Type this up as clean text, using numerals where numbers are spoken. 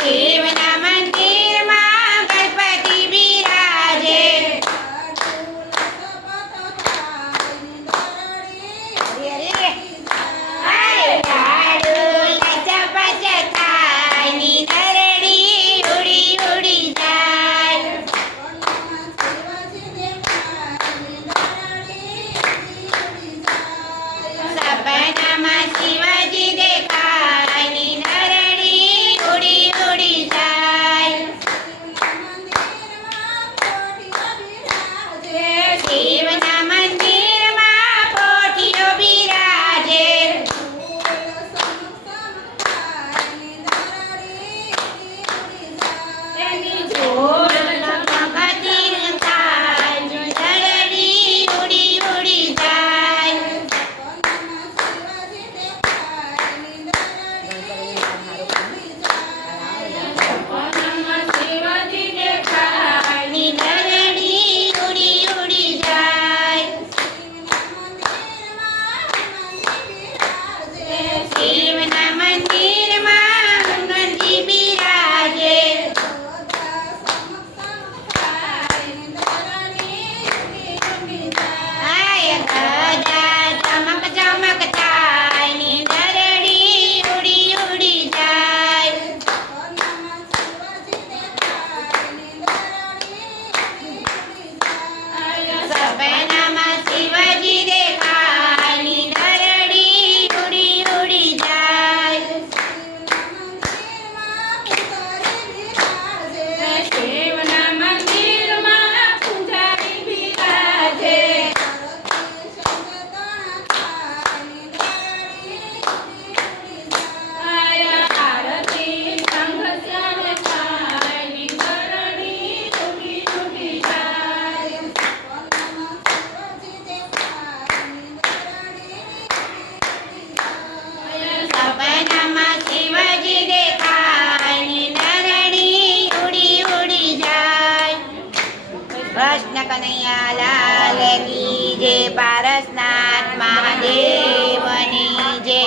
શિવના મંદિરમાં ગણપતિ બિરાજે. લાડુ લચપચ થાય ની દરડી ઉડી ઉડી જાય. સપનામાં શિવજી દેખાય ની દરડી ઉડી ઉડી જાય. શિવના મંદિરમાં પોઠીઓ બિરાજે. એની જોડ લગતી થાય ની દરડી ઉડી ઉડી જાય. શિવજી દેખાય ની દરડી ઉડી ઉડી જાય. શિવના મંદિરમાં હનુમાનજી બિરાજે. આય ગદા ચમક ચમક થાય ની દરડી ઉડી ઉડી જાય. સપનામાં શિવજી દેખાય ની દરડી ઉડી ઉડી જાય. શિવના મંદિરમાં પૂજારી બિરાજે. આરતી સંઘ સ્યાને થાય ની દરડી ઉડી ઉડી જાય. સપનામાં શિવજી દેખાય ની દરડી ઉડી ઉડી જાય. કૃષ્ણ કનૈયા લાલ કી જય. પારસનાથ મહાદેવની જય.